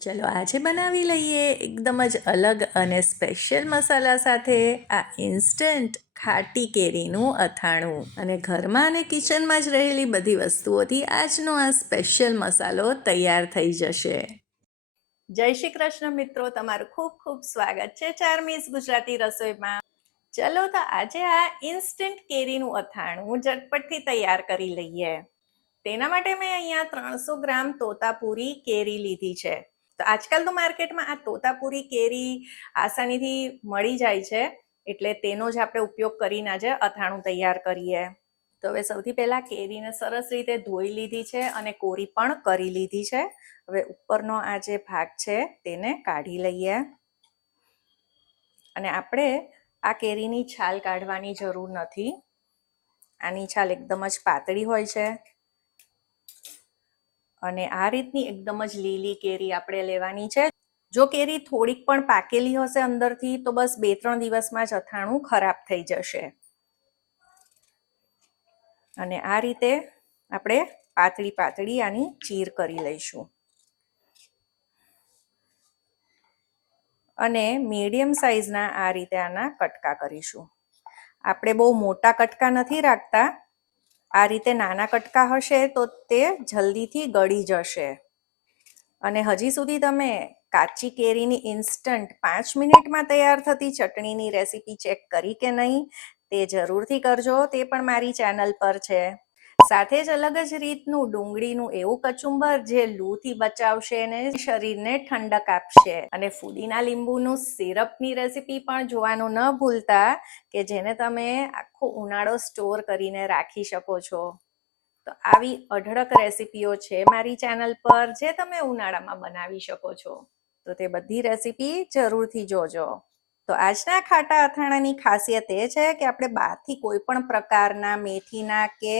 ચલો આજે બનાવી લઈએ એકદમ જ અલગ અને સ્પેશિયલ મસાલા સાથે આ ઇન્સ્ટન્ટ ખાટી કેરીનું અથાણું. અને ઘરમાં અને કિચનમાં જ રહેલી બધી વસ્તુઓથી આજનો આ સ્પેશિયલ મસાલો તૈયાર થઈ જશે. જય શ્રી કૃષ્ણ મિત્રો, તમારું ખૂબ ખૂબ સ્વાગત છે ચાર્મીઝ ગુજરાતી રસોઈમાં. ચલો તો આજે આ ઇન્સ્ટન્ટ કેરીનું અથાણું ઝટપટથી તૈયાર કરી લઈએ. તેના માટે મેં અહીંયા 300 ગ્રામ તોતાપુરી કેરી લીધી છે. તો આજકાલ તો માર્કેટમાં આ તોતાપુરી કેરી આસાનીથી મળી જાય છે, એટલે તેનો જ આપણે ઉપયોગ કરીને આજે અથાણું તૈયાર કરીએ. તો હવે સૌથી પહેલાં કેરીને સરસ રીતે ધોઈ લીધી છે અને કોરી પણ કરી લીધી છે. હવે ઉપરનો આ જે ભાગ છે તેને કાઢી લઈએ. અને આપણે આ કેરીની છાલ કાઢવાની જરૂર નથી. આની છાલ એકદમ જ પાતળી હોય છે. અને આ રીતની એકદમ જ લીલી કેરી આપણે લેવાની છે. જો કેરી થોડીક પણ પાકેલી હશે અંદરથી તો બસ 2-3 દિવસમાં જ અથાણું ખરાબ થઈ જશે. અને આ રીતે આપણે પાતળી પાતળી આની ચીર કરી લઈશું. અને મીડિયમ સાઈઝના આ રીતે આના કટકા કરીશું. આપણે બહુ મોટા કટકા નથી રાખતા. આ રીતે નાના કટકા હશે તો તે જલ્દીથી ગળી જશે. અને હજી સુધી તમે કાચી કેરીની ઇન્સ્ટન્ટ 5 મિનિટમાં તૈયાર થતી ચટણીની રેસીપી ચેક કરી કે નહીં તે જરૂરથી કરજો. તે પણ મારી ચેનલ પર છે. સાથે જ અલગ જ રીતનું ડુંગળીનું એવું કચુંબર જે લૂથી બચાવશે અને શરીરને ઠંડક આપશે. અને ફુદીના લીંબુનું સિરપની રેસીપી પણ જોવાનું ન ભૂલતા, કે જેને તમે આખો ઉનાળો સ્ટોર કરીને રાખી શકો છો. તો આવી અઢળક રેસીપીઓ છે મારી ચેનલ પર જે તમે ઉનાળામાં બનાવી શકો છો. તો તે બધી રેસીપી જરૂરથી જોજો. તો આજના ખાટા અથાણાની ખાસિયત એ છે કે આપણે બહારથી કોઈ પણ પ્રકારના મેથીના કે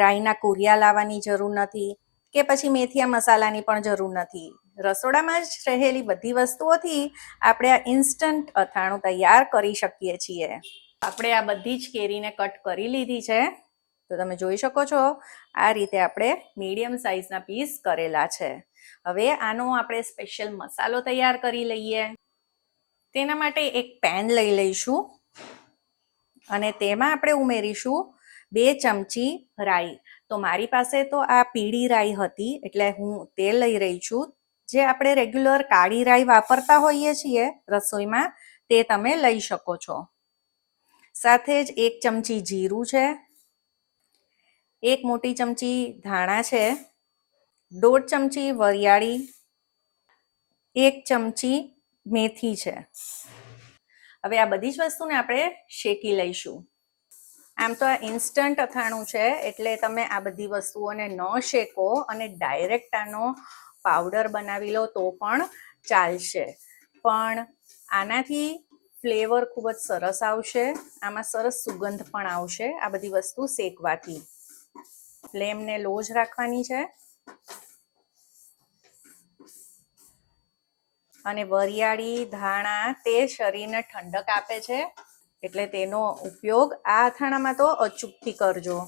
રાઈના કુરિયા લાવવાની જરૂર નથી, કે પછી મેથીયા મસાલાની પણ જરૂર નથી. રસોડામાં જ રહેલી બધી વસ્તુઓથી આપણે આ ઇન્સ્ટન્ટ અથાણું તૈયાર કરી શકીએ છીએ. આપણે આ બધી જ કેરીને કટ કરી લીધી છે. તો તમે જોઈ શકો છો આ રીતે આપણે મીડિયમ સાઈઝના પીસ કરેલા છે. હવે આનો આપણે સ્પેશિયલ મસાલો તૈયાર કરી લઈએ. તેના માટે એક પેન લઈ લઈશું અને તેમાં આપણે ઉમેરીશું 2 ચમચી રાઈ. તો મારી પાસે તો આ પીળી રાઈ હતી એટલે હું તે લઈ રહી છું. જે આપણે રેગ્યુલર કાળી રાઈ વાપરતા હોઈએ છીએ રસોઈમાં તે તમે લઈ શકો છો. સાથે જ 1 ચમચી જીરું છે, 1 મોટી ચમચી ધાણા છે, 1.5 ચમચી વરિયાળી, 1 ચમચી મેથી છે. હવે આ બધી જ વસ્તુને આપણે શેકી લઈશું. આમ તો આ ઇન્સ્ટન્ટ અથાણું છે એટલે તમે આ બધી વસ્તુઓને ન શેકો અને ડાયરેક્ટ આનો પાવડર બનાવી લો તો પણ ચાલશે. પણ આનાથી ફ્લેવર ખૂબ જ સરસ આવશે. આમાં સરસ સુગંધ પણ આવશે આ બધી વસ્તુ શેકવાથી. ફ્લેમને લો જ રાખવાની છે. અને વરિયાળી, ધાણા તે શરીરને ઠંડક આપે છે, એટલે તેનો ઉપયોગ આ અથાણામાં તો અચૂકથી કરજો.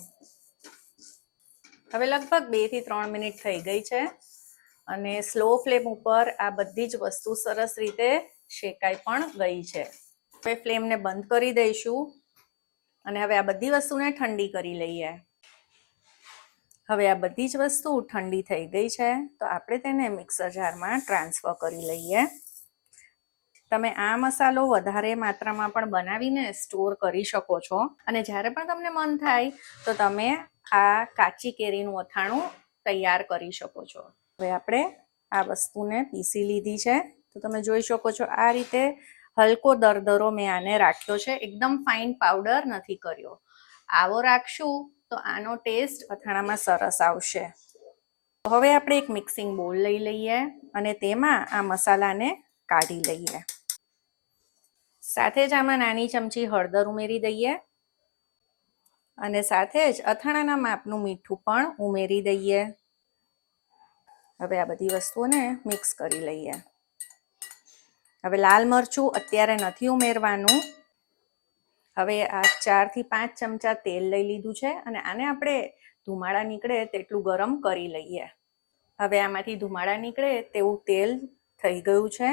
હવે લગભગ 2 થી 3 મિનિટ થઈ ગઈ છે અને સ્લો ફ્લેમ ઉપર આ બધી જ વસ્તુ સરસ રીતે શેકાઈ પણ ગઈ છે. હવે ફ્લેમને બંધ કરી દઈશું અને હવે આ બધી વસ્તુને ઠંડી કરી લઈએ. હવે આ બધી જ વસ્તુ ઠંડી થઈ ગઈ છે તો આપણે તેને મિક્સર જારમાં ટ્રાન્સફર કરી લઈએ. તમે આ મસાલો વધારે માત્રામાં પણ બનાવીને સ્ટોર કરી શકો છો. અને જ્યારે પણ તમને મન થાય તો તમે આ કાચી કેરીનું અથાણું તૈયાર કરી શકો છો. હવે આપણે આ વસ્તુને પીસી લીધી છે. તો તમે જોઈ શકો છો આ રીતે હલકો દરદરો મેં આને રાખ્યો છે. એકદમ ફાઇન પાવડર નથી કર્યો. આવો રાખશું તો આનો ટેસ્ટ અથાણામાં સરસ આવશે. હવે આપણે એક મિક્સિંગ બોલ લઈ લઈએ અને તેમાં આ મસાલાને કાઢી લઈએ. સાથે જ આમાં નાની ચમચી હળદર ઉમેરી દઈએ અને સાથે જ અથાણાના માપનું મીઠું પણ ઉમેરી દઈએ. હવે આ બધી વસ્તુઓને મિક્સ કરી લઈએ. હવે લાલ મરચું અત્યારે નથી ઉમેરવાનું. હવે આ 4 થી 5 ચમચા તેલ લઈ લીધું છે અને આને આપણે ધુમાડા નીકળે તેટલું ગરમ કરી લઈએ. હવે આમાંથી ધુમાડા નીકળે તેવું તેલ થઈ ગયું છે.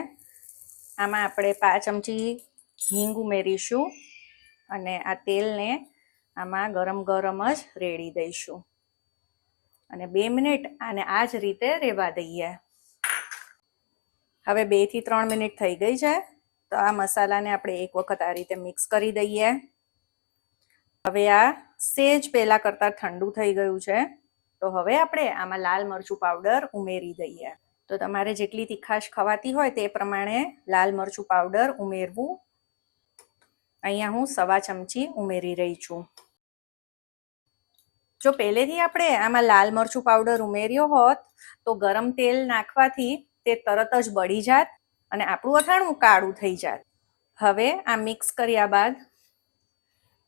આમાં આપણે 5 ચમચી હિંગ ઉમેરીશું અને આ તેલને આમાં ગરમ ગરમ જ રેડી દઈશું અને 2 મિનિટ આને આ જ રીતે રહેવા દઈએ. હવે 2 થી 3 મિનિટ થઈ ગઈ છે, તો આ મસાલાને આપણે એક વખત આ રીતે મિક્સ કરી દઈએ. હવે આ સેજ પહેલાં કરતાં ઠંડુ થઈ ગયું છે, તો હવે આપણે આમાં લાલ મરચું પાવડર ઉમેરી દઈએ. તો તમારે જેટલી તીખાશ ખવાતી હોય તે પ્રમાણે લાલ મરચું પાવડર ઉમેરવું. અહીંયા હું 1.25 ચમચી ઉમેરી રહી છું. જો પહેલેથી આપણે આમાં લાલ મરચું પાવડર ઉમેર્યો હોત તો ગરમ તેલ નાખવાથી તે તરત જ બળી જાત અને આપણું અથાણું કાળું થઈ જાત. હવે આ મિક્સ કર્યા બાદ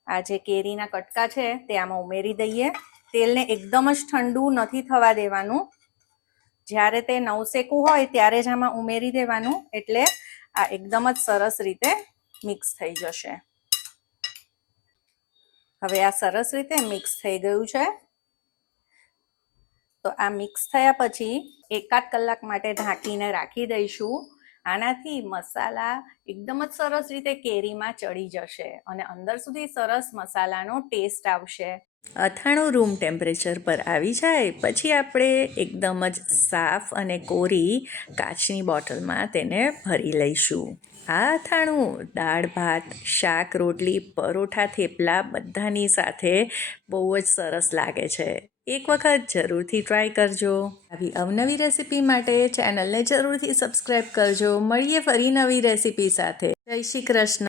આ જે કેરીના કટકા છે તે આમાં ઉમેરી દઈએ. તેલને એકદમ જ ઠંડુ નથી થવા દેવાનું. જ્યારે તે નવસેકું હોય ત્યારે જ આમાં ઉમેરી દેવાનું, એટલે આ એકદમ જ સરસ રીતે મિક્સ થઈ જશે. હવે આ સરસ રીતે મિક્સ થઈ ગયું છે, તો આ મિક્સ થયા પછી 1-8 કલાક માટે ઢાંકીને રાખી દઈશું. આનાથી મસાલા એકદમ જ સરસ રીતે કેરીમાં ચડી જશે અને અંદર સુધી સરસ મસાલાનો ટેસ્ટ આવશે. અથાણું રૂમ ટેમ્પરેચર પર આવી જાય પછી આપણે એકદમ જ સાફ અને કોરી કાચની બોટલમાં તેને ભરી લઈશું. આ અથાણું દાળ ભાત, શાક, રોટલી, પરોઠા, થેપલા બધાની સાથે બહુ જ સરસ લાગે છે. એક વખત જરૂરથી ટ્રાય કરજો. આવી અવનવી રેસીપી માટે ચેનલને જરૂરથી સબસ્ક્રાઈબ કરજો. મળીએ ફરી નવી રેસીપી સાથે. જય શ્રી કૃષ્ણ.